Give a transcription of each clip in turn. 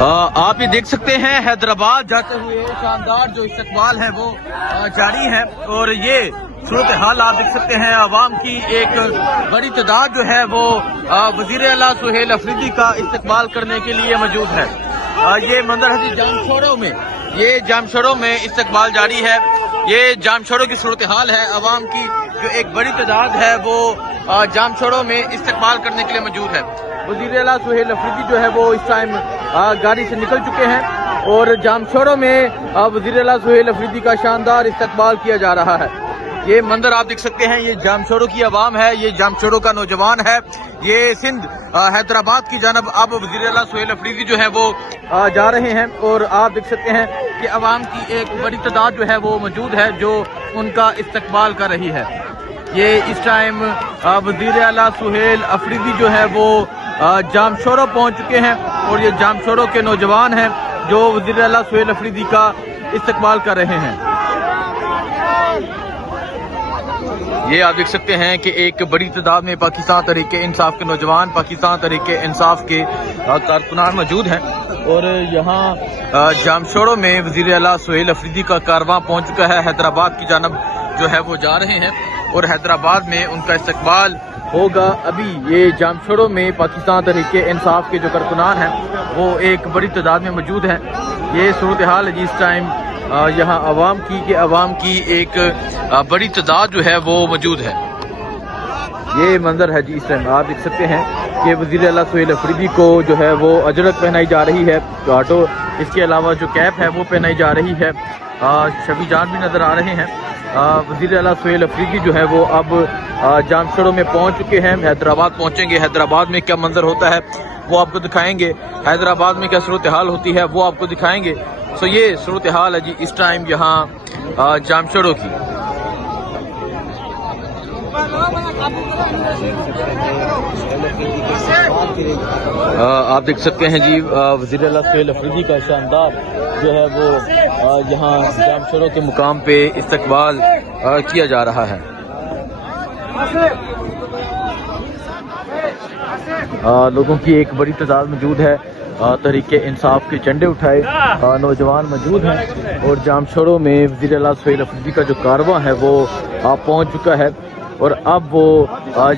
آپ یہ دیکھ سکتے ہیں حیدرآباد جاتے ہوئے شاندار جو استقبال ہے وہ جاری ہے، اور یہ صورتحال آپ دیکھ سکتے ہیں عوام کی ایک بڑی تعداد جو ہے وہ وزیر اعلیٰ سہیل افریدی کا استقبال کرنے کے لیے موجود ہے۔ یہ منظر ہے جامشورو میں استقبال جاری ہے۔ یہ جامشورو کی صورتحال ہے، عوام کی جو ایک بڑی تعداد ہے وہ جامشورو میں استقبال کرنے کے لیے موجود ہے۔ وزیر اعلیٰ سہیل افریدی جو ہے وہ اس ٹائم گاڑی سے نکل چکے ہیں، اور جامشورو میں وزیر اعلیٰ سہیل افریدی کا شاندار استقبال کیا جا رہا ہے۔ یہ منظر آپ دیکھ سکتے ہیں، یہ جامشورو کی عوام ہے، یہ جامشورو کا نوجوان ہے۔ یہ سندھ حیدرآباد کی جانب اب وزیر اعلیٰ سہیل افریدی جو ہے وہ جا رہے ہیں، اور آپ دیکھ سکتے ہیں کہ عوام کی ایک بڑی تعداد جو ہے وہ موجود ہے جو ان کا استقبال کر رہی ہے۔ یہ اس ٹائم وزیر اعلیٰ سہیل افریدی جو ہے وہ جامشورو پہنچ چکے ہیں، اور یہ جامشورو کے نوجوان ہیں جو وزیر اعلیٰ سہیل افریدی کا استقبال کر رہے ہیں۔ یہ آپ دیکھ سکتے ہیں کہ ایک بڑی تعداد میں پاکستان تحریک انصاف کے نوجوان، پاکستان تحریک انصاف کے کارکنان موجود ہیں، اور یہاں جامشورو میں وزیر اعلیٰ سہیل افریدی کا کارواں پہنچ چکا ہے۔ حیدرآباد کی جانب جو ہے وہ جا رہے ہیں، اور حیدرآباد میں ان کا استقبال ہوگا۔ ابھی یہ جامشورو میں پاکستان تحریک انصاف کے جو کارکنان ہیں وہ ایک بڑی تعداد میں موجود ہیں۔ یہ صورتحال ہے جس ٹائم یہاں عوام کی ایک بڑی تعداد جو ہے وہ موجود ہے۔ یہ منظر ہے جی اس ٹائم آپ دیکھ سکتے ہیں کہ وزیر اعلیٰ سہیل افریدی کو جو ہے وہ اجرت پہنائی جا رہی ہے، آٹو اس کے علاوہ جو کیپ ہے وہ پہنائی جا رہی ہے۔ شفیع جان بھی نظر آ رہے ہیں۔ وزیر اعلیٰ سہیل افریدی جو ہے وہ اب جامشورو میں پہنچ چکے ہیں، حیدرآباد پہنچیں گے۔ حیدرآباد میں کیا منظر ہوتا ہے وہ آپ کو دکھائیں گے، حیدرآباد میں کیا صورتحال ہوتی ہے وہ آپ کو دکھائیں گے۔ سو یہ صورتحال ہے جی اس ٹائم یہاں جامشورو کی۔ آپ دیکھ سکتے ہیں جی وزیر اعلیٰ سہیل افریدی کا شاندار جو ہے وہ یہاں جامشورو کے مقام پہ استقبال کیا جا رہا ہے۔ لوگوں کی ایک بڑی تعداد موجود ہے، تحریک انصاف کے جھنڈے اٹھائے نوجوان موجود ہیں، اور جامشورو میں وزیر اعلیٰ سہیل افریدی کا جو کارواں ہے وہ پہنچ چکا ہے، اور اب وہ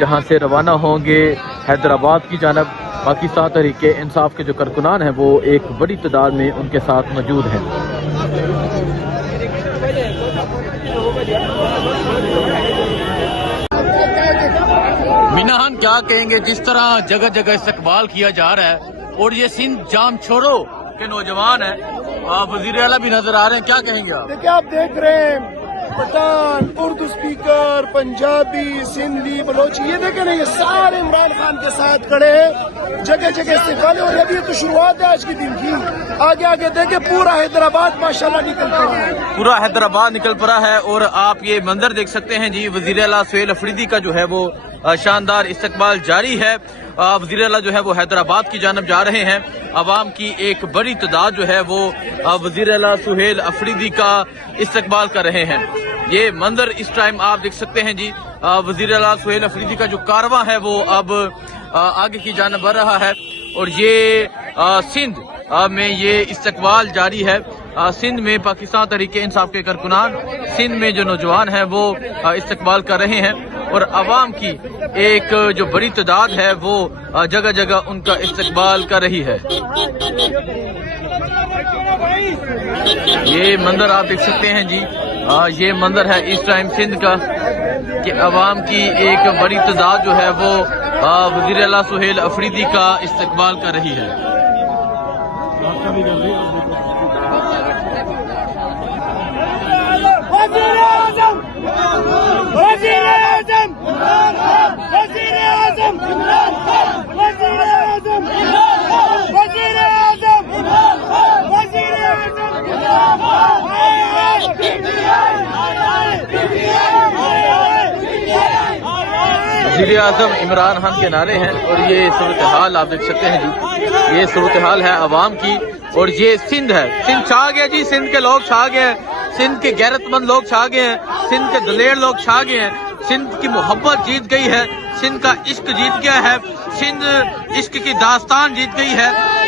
یہاں سے روانہ ہوں گے حیدرآباد کی جانب۔ پاکستان تحریک انصاف کے جو کارکنان ہیں وہ ایک بڑی تعداد میں ان کے ساتھ موجود ہیں۔ میناہن کیا کہیں گے، جس طرح جگہ جگہ استقبال کیا جا رہا ہے، اور یہ سندھ جامشورو کے نوجوان ہیں، وزیر اعلیٰ بھی نظر آ رہے ہیں، کیا کہیں گے آپ؟ دیکھیں آپ دیکھ رہے ہیں پٹھان، اردو اسپیکر، پنجابی، سندھی، بلوچی، یہ دیکھیں نا یہ سارے عمران خان کے ساتھ کھڑے ہیں، جگہ جگہ استقبال ہے، اور ابھی تو شروعات ہے آج کے دن کی۔ آگے آگے دیکھیں پورا حیدرآباد ماشاءاللہ نکل پڑا ہے، پورا حیدرآباد نکل پڑا ہے، اور آپ یہ منظر دیکھ سکتے ہیں جی وزیر اعلیٰ سہیل افریدی کا جو ہے وہ شاندار استقبال جاری ہے۔ وزیر اعلیٰ جو ہے وہ حیدرآباد کی جانب جا رہے ہیں۔ عوام کی ایک بڑی تعداد جو ہے وہ وزیر اعلیٰ سہیل افریدی کا استقبال کر رہے ہیں۔ یہ منظر اس ٹائم آپ دیکھ سکتے ہیں جی وزیر اعلیٰ سہیل افریدی کا جو کارواں ہے وہ اب آگے کی جانب بڑھ رہا ہے، اور یہ سندھ میں یہ استقبال جاری ہے۔ سندھ میں پاکستان تحریک انصاف کے کارکنان، سندھ میں جو نوجوان ہیں وہ استقبال کر رہے ہیں، اور عوام کی ایک جو بڑی تعداد ہے وہ جگہ جگہ ان کا استقبال کر رہی ہے۔ یہ منظر آپ دیکھ سکتے ہیں جی یہ منظر ہے اس ٹائم سندھ کا کہ عوام کی ایک بڑی تعداد جو ہے وہ وزیر اعلیٰ سہیل افریدی کا استقبال کر رہی ہے۔ وزیر اعظم عمران خان کے نعرے ہیں، اور یہ صورتحال آپ دیکھ سکتے ہیں جی یہ صورتحال ہے عوام کی، اور یہ سندھ ہے، سندھ چھا گیا جی، سندھ کے لوگ چھا گئے ہیں، سندھ کے غیرت مند لوگ چھا گئے ہیں، سندھ کے دلیر لوگ چھا گئے ہیں، سندھ کی محبت جیت گئی ہے، سندھ کا عشق جیت گیا ہے، سندھ عشق کی داستان جیت گئی ہے۔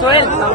Sohail